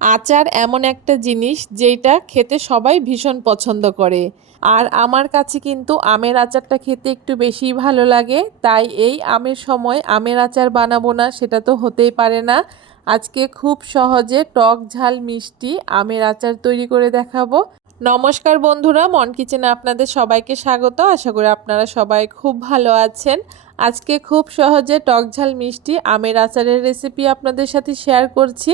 আচার এমন একটা জিনিস যেটা খেতে সবাই ভীষণ পছন্দ করে। আর আমার কাছে কিন্তু আমের আচারটা খেতে একটু বেশিই ভালো লাগে। তাই এই আমের সময় আমের আচার বানাবো না সেটা তো হতেই পারে না। আজকে খুব সহজে টক ঝাল মিষ্টি আমের আচার তৈরি করে দেখাবো। নমস্কার বন্ধুরা, মন কিচেনে আপনাদের সবাইকে স্বাগত। আশা করি আপনারা সবাই খুব ভালো আছেন। আজকে খুব সহজে টক ঝাল মিষ্টি আমের আচারের রেসিপি আপনাদের সাথে শেয়ার করছি।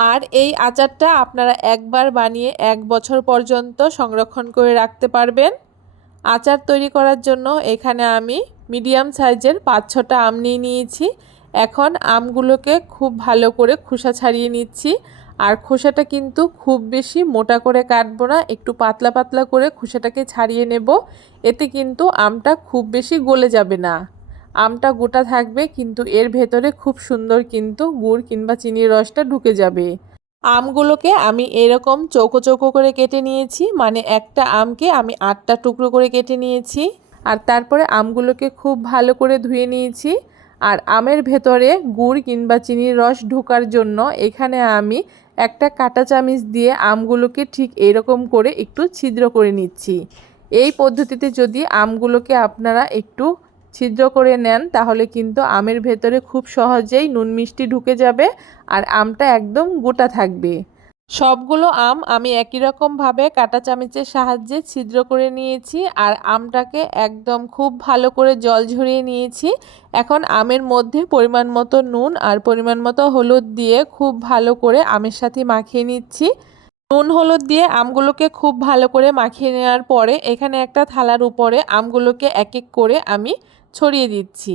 আর এই আচারটা আপনারা একবার বানিয়ে 1 বছর পর্যন্ত সংরক্ষণ করে রাখতে পারবেন। আচার তৈরি করার জন্য এখানে আমি মিডিয়াম সাইজের 5-6টা আম নিয়ে নিয়েছি। এখন আমগুলোকে খুব ভালো করে খোসা ছাড়িয়ে নিচ্ছি। আর খোসাটা কিন্তু খুব বেশি মোটা করে কাটবো না, একটু পাতলা পাতলা করে খোসাটাকে ছাড়িয়ে নেব। এতে কিন্তু আমটা খুব বেশি গলে যাবে না, আমটা গোটা থাকবে, কিন্তু এর ভেতরে খুব সুন্দর কিন্তু গুড় কিংবা চিনির রসটা ঢুকে যাবে। আমগুলোকে আমি এরকম চৌকো চৌকো করে কেটে নিয়েছি, মানে একটা আমকে আমি 8টা টুকরো করে কেটে নিয়েছি। আর তারপরে আমগুলোকে খুব ভালো করে ধুয়ে নিয়েছি। আর আমের ভেতরে গুড় কিংবা চিনির রস ঢোকার জন্য এখানে আমি একটা কাঁটা চামচ দিয়ে আমগুলোকে ঠিক এরকম করে একটু ছিদ্র করে নিচ্ছি। এই পদ্ধতিতে যদি আমগুলোকে আপনারা একটু ছিদ্র করে নেন তাহলে কিন্তু আমের ভেতরে খুব সহজেই নুন মিষ্টি ঢুকে যাবে আর আমটা একদম গোটা থাকবে। সবগুলো আম আমি একই রকমভাবে কাঁটা চামচের সাহায্যে ছিদ্র করে নিয়েছি আর আমটাকে একদম খুব ভালো করে জল ঝরিয়ে নিয়েছি। এখন আমের মধ্যে পরিমাণ মতো নুন আর পরিমাণ মতো হলুদ দিয়ে খুব ভালো করে আমের সাথে মাখিয়ে নিচ্ছি। নুন হলুদ দিয়ে আমগুলোকে খুব ভালো করে মাখিয়ে নেওয়ার পরে এখানে একটা থালার উপরে আমগুলোকে এক এক করে আমি ছড়িয়ে দিচ্ছি।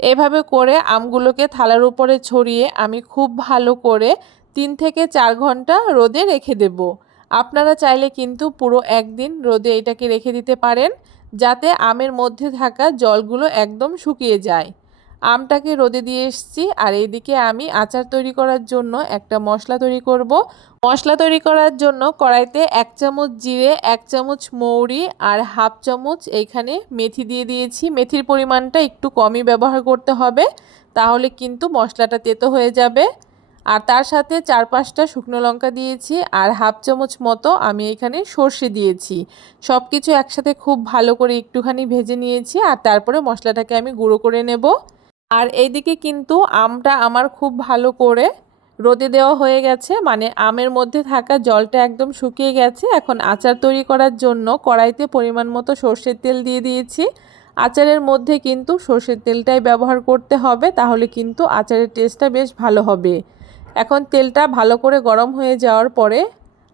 এভাবে করে আমগুলোকে থালার উপরে ছড়িয়ে আমি খুব ভালো করে 3 থেকে 4 ঘন্টা রোদে রেখে দেব। আপনারা চাইলে কিন্তু পুরো একদিন রোদে এটাকে রেখে দিতে পারেন, যাতে আমের মধ্যে থাকা জলগুলো একদম শুকিয়ে যায়। আমটাকে রোদে দিয়ে এসেছি আর এইদিকে আমি আচার তৈরি করার জন্য একটা মশলা তৈরি করব। মশলা তৈরি করার জন্য কড়াইতে 1 চামচ জিরে, 1 চামচ মৌরি আর হাফ চামচ এইখানে মেথি দিয়ে দিয়েছি। মেথির পরিমাণটা একটু কমই ব্যবহার করতে হবে, তাহলে কিন্তু মশলাটা তেতো হয়ে যাবে। আর তার সাথে 4-5টা শুকনো লঙ্কা দিয়েছি আর হাফ চামচ মতো আমি এখানে সর্ষে দিয়েছি। সব কিছু একসাথে খুব ভালো করে একটুখানি ভেজে নিয়েছি আর তারপরে মশলাটাকে আমি গুঁড়ো করে নেব। আর এইদিকে কিন্তু আমটা আমার খুব ভালো করে রোদে দেওয়া হয়ে গেছে, মানে আমের মধ্যে থাকা জলটা একদম শুকিয়ে গেছে। এখন আচার তৈরি করার জন্য কড়াইতে পরিমাণ মতো সর্ষের তেল দিয়ে দিয়েছি। আচারের মধ্যে কিন্তু সর্ষের তেলটাই ব্যবহার করতে হবে, তাহলে কিন্তু আচারের টেস্টটা বেশ ভালো হবে। এখন তেলটা ভালো করে গরম হয়ে যাওয়ার পরে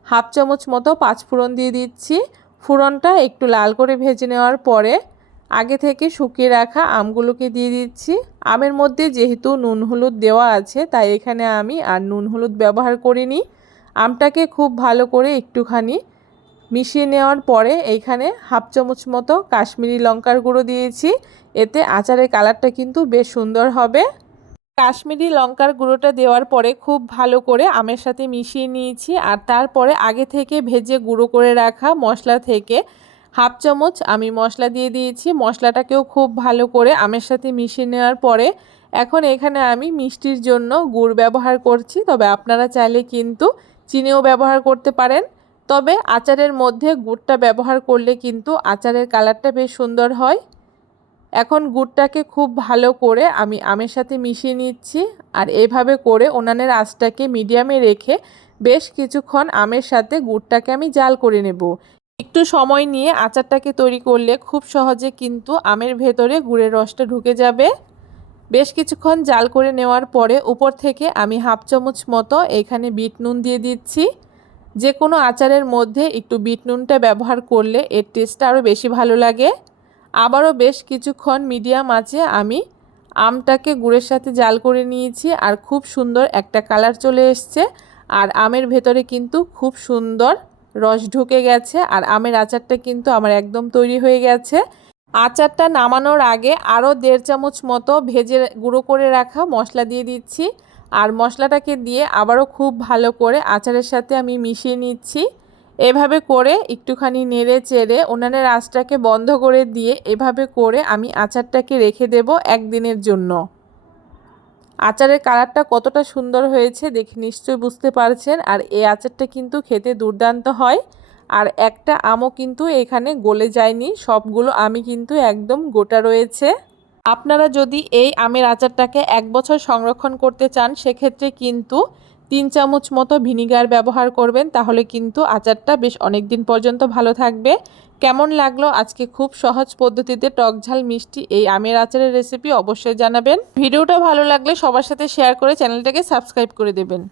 হাফ চামচ মতো পাঁচফোড়ন দিয়ে দিচ্ছি। ফোড়নটা একটু লাল করে ভেজে নেওয়ার পরে আগে থেকে শুকিয়ে রাখা আমগুলোকে দিয়ে দিচ্ছি। আমের মধ্যে যেহেতু নুন হলুদ দেওয়া আছে তাই এখানে আমি আর নুন হলুদ ব্যবহার করিনি। আমটাকে খুব ভালো করে একটুখানি মিশিয়ে নেওয়ার পরে এইখানে হাফ চামচ মতো কাশ্মীরি লঙ্কার গুঁড়ো দিয়েছি। এতে আচারের কালারটা কিন্তু বেশ সুন্দর হবে। কাশ্মীরি লঙ্কার গুঁড়োটা দেওয়ার পরে খুব ভালো করে আমের সাথে মিশিয়ে নিয়েছি আর তারপরে আগে থেকে ভেজে গুঁড়ো করে রাখা মশলা থেকে হাফ চামচ আমি মশলা দিয়ে দিয়েছি। মশলাটাকেও খুব ভালো করে আমের সাথে মিশিয়ে নেওয়ার পরে এখন এখানে আমি মিষ্টির জন্য গুড় ব্যবহার করছি, তবে আপনারা চাইলে কিন্তু চিনিও ব্যবহার করতে পারেন। তবে আচারের মধ্যে গুড়টা ব্যবহার করলে কিন্তু আচারের কালারটা বেশ সুন্দর হয়। এখন গুড়টাকে খুব ভালো করে আমি আমের সাথে মিশিয়ে নিচ্ছি আর এভাবে করে উনানের আঁচটাকে মিডিয়ামে রেখে বেশ কিছুক্ষণ আমের সাথে গুড়টাকে আমি জাল করে নেব। একটু সময় নিয়ে আচারটাকে তৈরি করলে খুব সহজে কিন্তু আমের ভেতরে গুড়ের রসটা ঢুকে যাবে। বেশ কিছুক্ষণ জাল করে নেওয়ার পরে উপর থেকে আমি হাফ চামচ মতো এখানে বিট নুন দিয়ে দিচ্ছি। যে কোনো আচারের মধ্যে একটু বিট নুনটা ব্যবহার করলে এর টেস্টটা আরও বেশি ভালো লাগে। আবারও বেশ কিছুক্ষণ মিডিয়াম আঁচে আমি আমটাকে গুড়ের সাথে জাল করে নিয়েছি আর খুব সুন্দর একটা কালার চলে এসছে আর আমের ভেতরে কিন্তু খুব সুন্দর রস ঢুকে গেছে আর আমের আচারটা কিন্তু আমার একদম তৈরি হয়ে গেছে। আচারটা নামানোর আগে আরও 1.5 চামচ মতো ভেজে গুঁড়ো করে রাখা মশলা দিয়ে দিচ্ছি আর মশলাটাকে দিয়ে আবারও খুব ভালো করে আচারের সাথে আমি মিশিয়ে নিচ্ছি। এভাবে করে একটুখানি নেড়ে চেড়ে উনানের আঁচটাকে বন্ধ করে দিয়ে এভাবে করে আমি আচারটাকে রেখে দেব 1 দিনের জন্য। আচারের কালারটা কতটা সুন্দর হয়েছে দেখে নিশ্চয়ই বুঝতে পারছেন। আর এই আচারটা কিন্তু খেতে দুর্দান্ত হয়। আর একটা আমও কিন্তু এখানে গলে যায়নি, সবগুলো আমি কিন্তু একদম গোটা রয়েছে। আপনারা যদি এই আমের আচারটাকে 1 বছর সংরক্ষণ করতে চান সেক্ষেত্রে কিন্তু 3 চামচ মতো ভিনিগার ব্যবহার করবেন, তাহলে কিন্তু আচারটা বেশ অনেক দিন পর্যন্ত ভালো থাকবে। কেমন লাগলো আজকে খুব সহজ পদ্ধতিতে টক ঝাল মিষ্টি এই আমের আচারের রেসিপি অবশ্যই জানাবেন। ভিডিওটা ভালো লাগলে সবার সাথে শেয়ার করে চ্যানেলটাকে সাবস্ক্রাইব করে দেবেন।